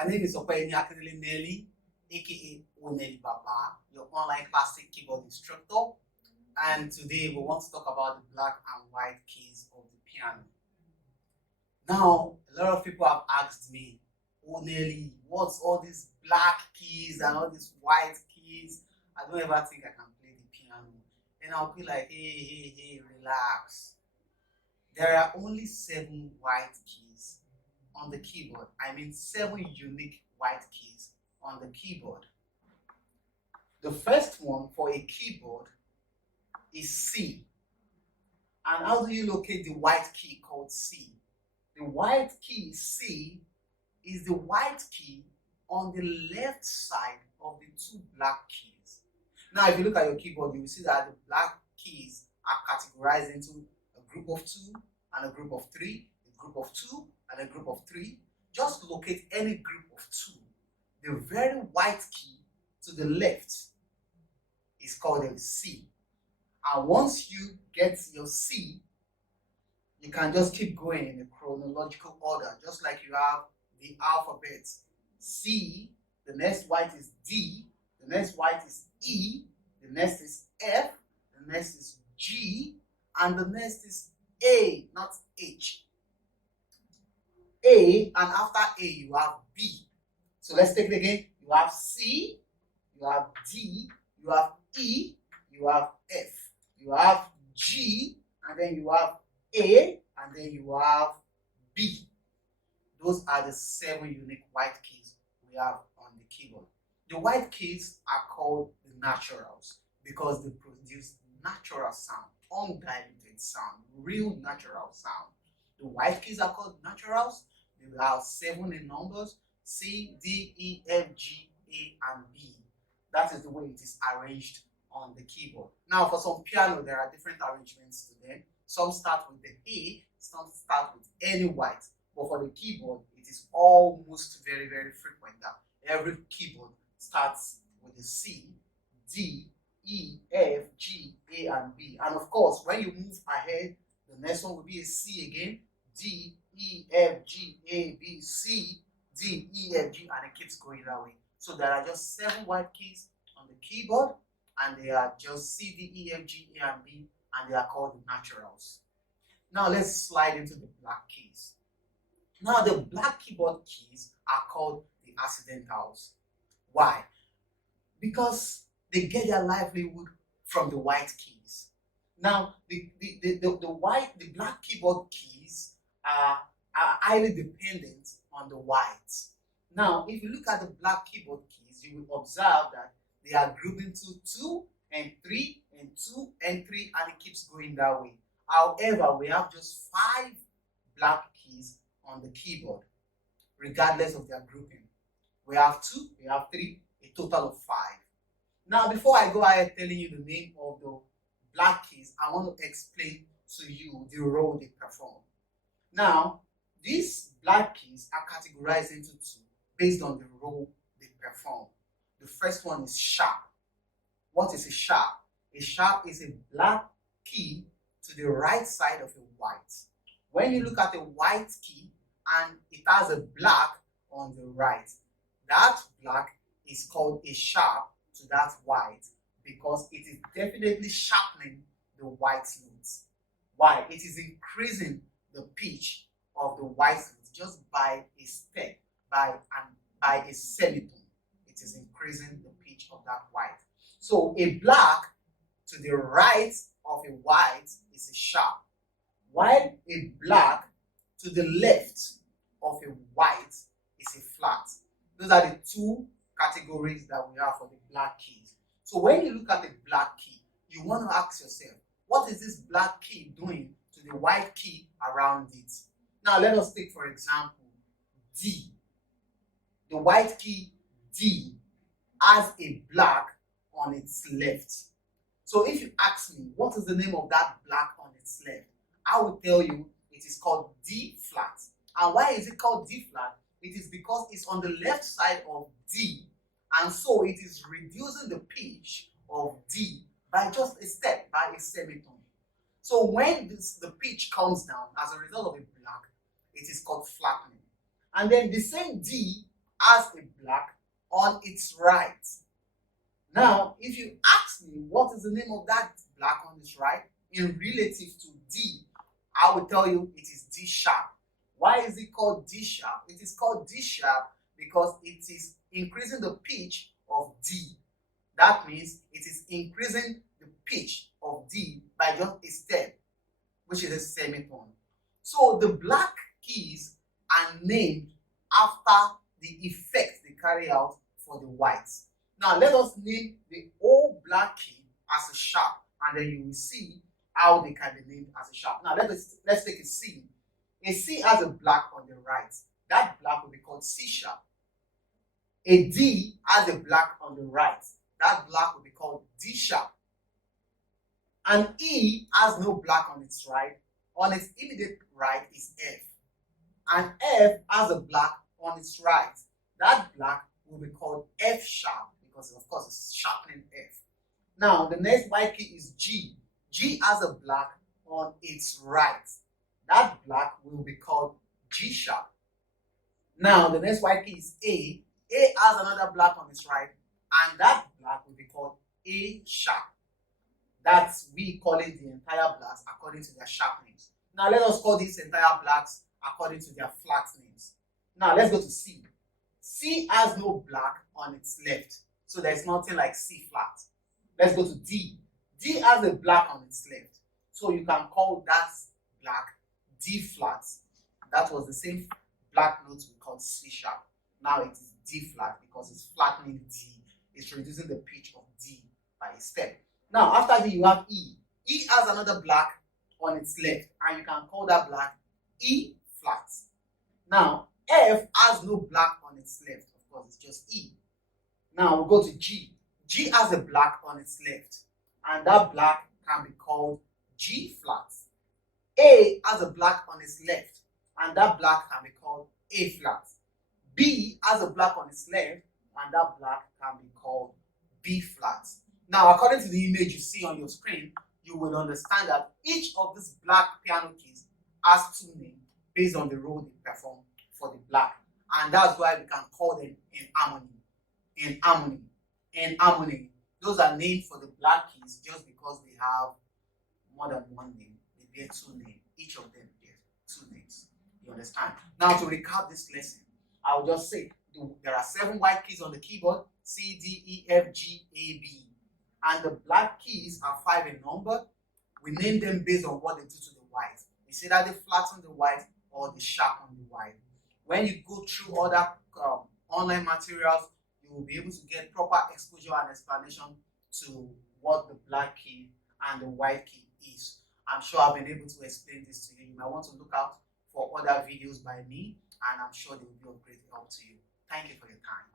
My name is Okwayemi Akinele Nelly, aka Oneli Baba, your online classic keyboard instructor. And today we want to talk about the black and white keys of the piano. Now, a lot of people have asked me, oh Nelly, what's all these black keys and all these white keys? I don't ever think I can play the piano. And I'll be like, hey, relax. There are only 7 white keys on the keyboard. I mean 7 unique white keys on the keyboard. The first one for a keyboard is C. And how do you locate the white key called C? The white key C is the white key on the left side of the 2 black keys. Now, if you look at your keyboard, you will see that the black keys are categorized into a group of 2 and a group of 3, a group of 2 and a group of 3. Just locate any group of 2. The very white key to the left is called a C. And once you get your C, you can just keep going in a chronological order, just like you have the alphabet. C, the next white is D, the next white is E, the next is F, the next is G, and the next is A, not H. A, and after A you have B. So let's take it again. You have C, you have D, you have E, you have F, you have G, and then you have A, and then you have B. Those are the 7 unique white keys we have on the keyboard. The white keys are called the naturals because they produce natural sound, undiluted sound, real natural sound. The white keys are called naturals. They are 7 in numbers: C, D, E, F, G, A, and B. That is the way it is arranged on the keyboard. Now, for some piano, there are different arrangements to them. Some start with the A, some start with any white. But for the keyboard, it is almost very frequent that every keyboard starts with a C, D, E, F, G, A, and B. And of course, when you move ahead, the next one will be a C again: D, E, F, G, A, B, C, D, E, F, G, and it keeps going that way. So there are just 7 white keys on the keyboard, and they are just C, D, E, F, G, A, and B, and they are called the naturals. Now let's slide into the black keys. Now the black keyboard keys are called the accidentals. Why? Because they get their livelihood from the white keys. Now the black keyboard keys are highly dependent on the whites. Now, if you look at the black keyboard keys, you will observe that they are grouped into 2 and 3 and 2 and 3, and it keeps going that way. However, we have just 5 black keys on the keyboard, regardless of their grouping. We have 2, we have 3, a total of 5. Now, before I go ahead telling you the name of the black keys, I want to explain to you the role they perform. Now, these black keys are categorized into 2 based on the role they perform. The first one is sharp. What is a sharp? A sharp is a black key to the right side of a white. When you look at a white key and it has a black on the right, that black is called a sharp to that white because it is definitely sharpening the white notes. Why? It is increasing the pitch of the white notes just by a step, by a semitone. It is increasing the pitch of that white. So a black to the right of a white is a sharp, while a black to the left of a white is a flat. Those are the 2 categories that we have for the black keys. So when you look at the black key, you want to ask yourself, what is this black key doing to the white key around it? Now let us take, for example, D. The white key D has a black on its left. So if you ask me, what is the name of that black on its left? I will tell you it is called D flat. And why is it called D flat? It is because it's on the left side of D, and so it is reducing the pitch of D by just a step, by a semitone. So when the pitch comes down as a result of a black, it is called flattening. And then the same D has a black on its right. Now, if you ask me what is the name of that black on its right in relative to D, I will tell you it is D sharp. Why is it called D sharp? It is called D sharp because it is increasing the pitch of D. That means it is increasing the pitch of D by just a step, which is a semitone. So the black keys are named after the effect they carry out for the whites. Now let us name the whole black key as a sharp, and then you will see how they can be named as a sharp. Now let's take a C. A C has a black on the right. That black will be called C sharp. A D has a black on the right. That black will be called D sharp. An E has no black on its right. On its immediate right is F. And F has a black on its right. That black will be called F sharp because of course it's sharpening F. Now the next white key is G. G has a black on its right. That black will be called G sharp. Now the next white key is A. A has another black on its right, and that black will be called A sharp. That's we call it the entire blacks according to their sharp names. Now let us call these entire blacks according to their flat names. Now let's go to C. C has no black on its left, so there's nothing like C flat. Let's go to D. D has a black on its left, so you can call that black D flat. That was the same black note we called C sharp. Now it is D flat because it's flattening D. It's reducing the pitch of D by a step. Now after D you have E. E has another black on its left, and you can call that black E flat. Now F has no black on its left, of course it's just E. Now we'll go to G. G has a black on its left, and that black can be called G flat. A has a black on its left, and that black can be called A flat. B has a black on its left, and that black can be called B flat. Now, according to the image you see on your screen, you will understand that each of these black piano keys has two names based on the role they perform for the black. And that's why we can call them in harmony. In harmony. In harmony. Those are named for the black keys just because they have more than one name. They bear two names. Each of them bear two names. You understand? Now, to recap this lesson, I'll just say there are 7 white keys on the keyboard: C, D, E, F, G, A, B. And the black keys are 5 in number. We name them based on what they do to the white. You see that they flatten the white or they sharpen the white. When you go through other online materials, you will be able to get proper exposure and explanation to what the black key and the white key is. I'm sure I've been able to explain this to you. You might want to look out for other videos by me, and I'm sure they will be of great help to you. Thank you for your time.